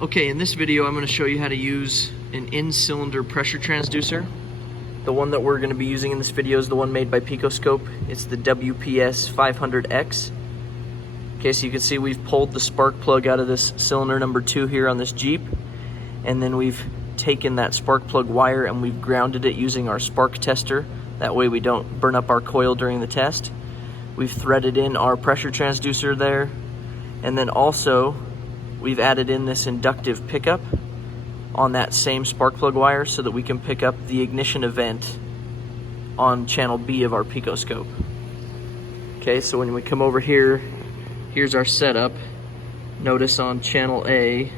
Okay, in this video I'm going to show you how to use an in-cylinder pressure transducer. The one that we're going to be using in this video is the one made by Picoscope. It's the WPS 500X. Okay, so you can see we've pulled the spark plug out of this cylinder number 2 here on this Jeep, and then we've taken that spark plug wire and we've grounded it using our spark tester. That way we don't burn up our coil during the test. We've threaded in our pressure transducer there, and then also we've added in this inductive pickup on that same spark plug wire so that we can pick up the ignition event on channel B of our Picoscope. Okay, so when we come over here, here's our setup. Notice on channel A,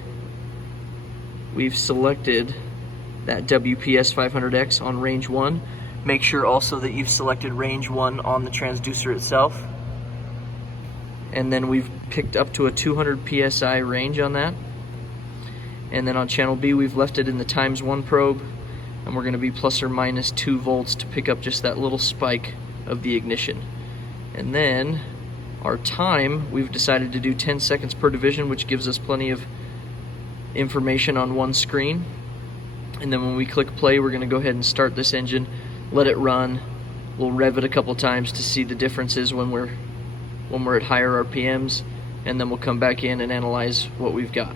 we've selected that WPS 500X on range 1. Make sure also that you've selected range 1 on the transducer itself. And then we've picked up to a 200 PSI range on that. And then on channel B, we've left it in the ×1 probe, and we're going to be plus or minus 2 volts to pick up just that little spike of the ignition. And then our time, we've decided to do 10 seconds per division, which gives us plenty of information on one screen. And then when we click play, we're going to go ahead and start this engine, let it run. We'll rev it a couple times to see the differences when we're at higher RPMs, and then we'll come back in and analyze what we've got.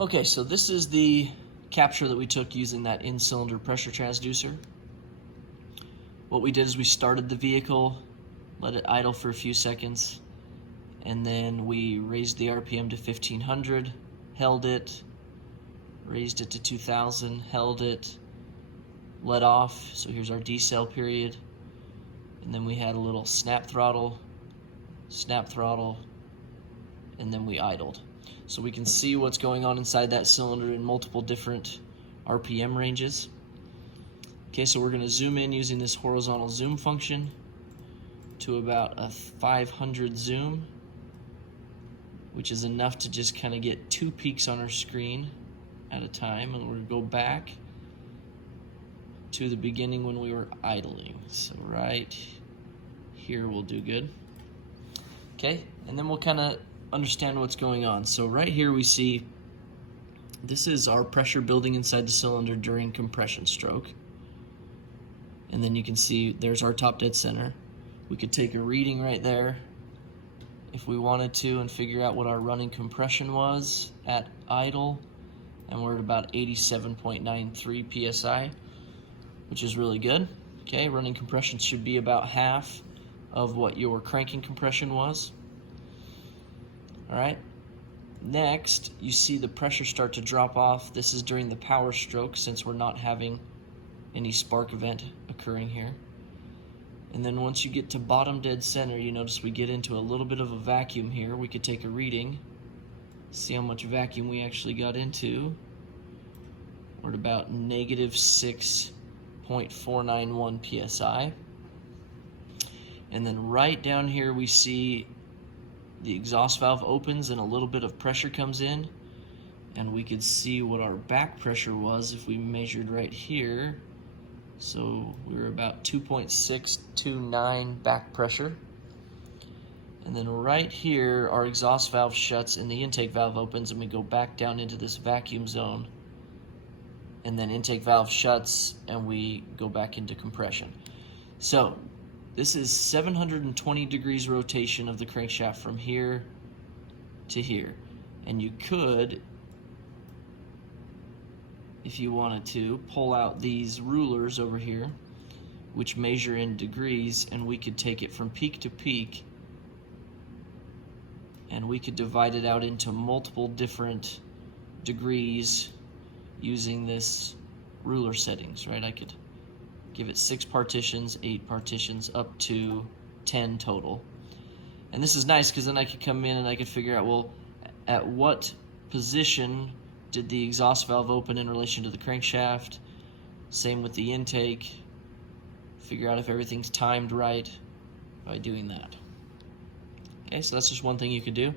Okay, so this is the capture that we took using that in-cylinder pressure transducer. What we did is we started the vehicle, let it idle for a few seconds, and then we raised the RPM to 1500, held it, raised it to 2000, held it, let off, so here's our decel period, and then we had a little snap throttle, and then we idled. So we can see what's going on inside that cylinder in multiple different RPM ranges. Okay, so we're going to zoom in using this horizontal zoom function to about a 500 zoom, which is enough to just kind of get 2 peaks on our screen at a time, and we're going to go back to the beginning when we were idling. So right here will do good. Okay, and then we'll kind of understand what's going on. So right here we see this is our pressure building inside the cylinder during compression stroke. And then you can see there's our top dead center. We could take a reading right there if we wanted to and figure out what our running compression was at idle. And we're at about 87.93 PSI, which is really good. Okay, running compression should be about half of what your cranking compression was. Alright, next you see the pressure start to drop off. This is during the power stroke, since we're not having any spark event occurring here. And then once you get to bottom dead center, you notice we get into a little bit of a vacuum here. We could take a reading, see how much vacuum we actually got into. We're at about negative 6.491 PSI. And then right down here we see the exhaust valve opens and a little bit of pressure comes in, and we could see what our back pressure was if we measured right here. So we were about 2.629 back pressure. And then right here our exhaust valve shuts and the intake valve opens, and we go back down into this vacuum zone, and then intake valve shuts and we go back into compression. So this is 720 degrees rotation of the crankshaft from here to here. And you could, if you wanted to, pull out these rulers over here, which measure in degrees, and we could take it from peak to peak, and we could divide it out into multiple different degrees using this ruler settings, right? I could give it 6 partitions, 8 partitions, up to 10 total. And this is nice because then I could come in and I could figure out, well, at what position did the exhaust valve open in relation to the crankshaft? Same with the intake. Figure out if everything's timed right by doing that. Okay, so that's just one thing you could do.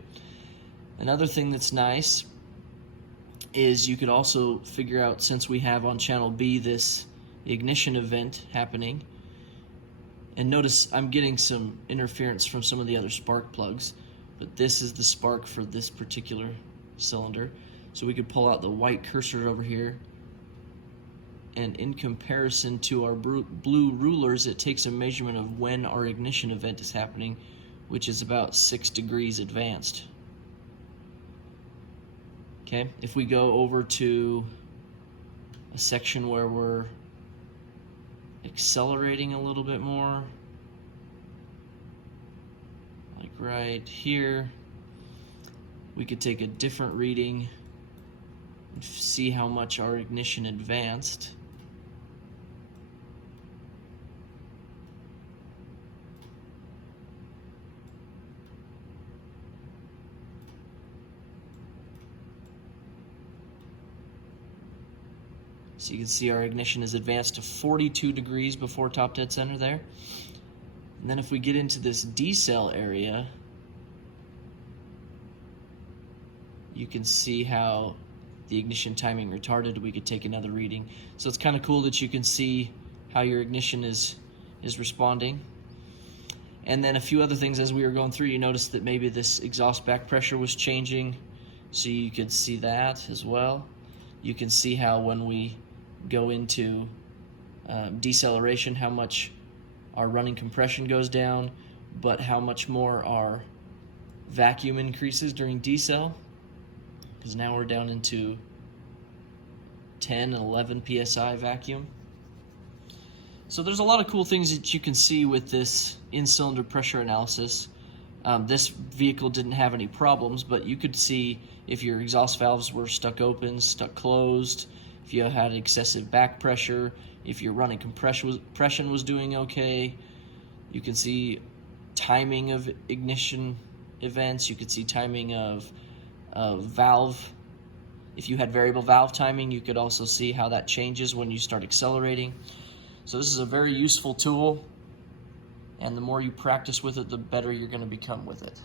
Another thing that's nice is you could also figure out, since we have on channel B this ignition event happening, and notice I'm getting some interference from some of the other spark plugs, but this is the spark for this particular cylinder. So we could pull out the white cursor over here, and in comparison to our blue rulers, it takes a measurement of when our ignition event is happening, which is about 6 degrees advanced. Okay, if we go over to a section where we're accelerating a little bit more, like right here, we could take a different reading and see how much our ignition advanced. So you can see our ignition is advanced to 42 degrees before top dead center there. And then if we get into this decel area, you can see how the ignition timing retarded. We could take another reading. So it's kind of cool that you can see how your ignition is responding. And then a few other things as we were going through, you noticed that maybe this exhaust back pressure was changing. So you could see that as well. You can see how when we go into deceleration, how much our running compression goes down, but how much more our vacuum increases during decel, because now we're down into 10 and 11 psi vacuum. So there's a lot of cool things that you can see with this in-cylinder pressure analysis. This vehicle didn't have any problems, but you could see if your exhaust valves were stuck open, stuck closed, if you had excessive back pressure, if your running compression was doing okay. You can see timing of ignition events. You could see timing of valve. If you had variable valve timing, you could also see how that changes when you start accelerating. So this is a very useful tool, and the more you practice with it, the better you're going to become with it.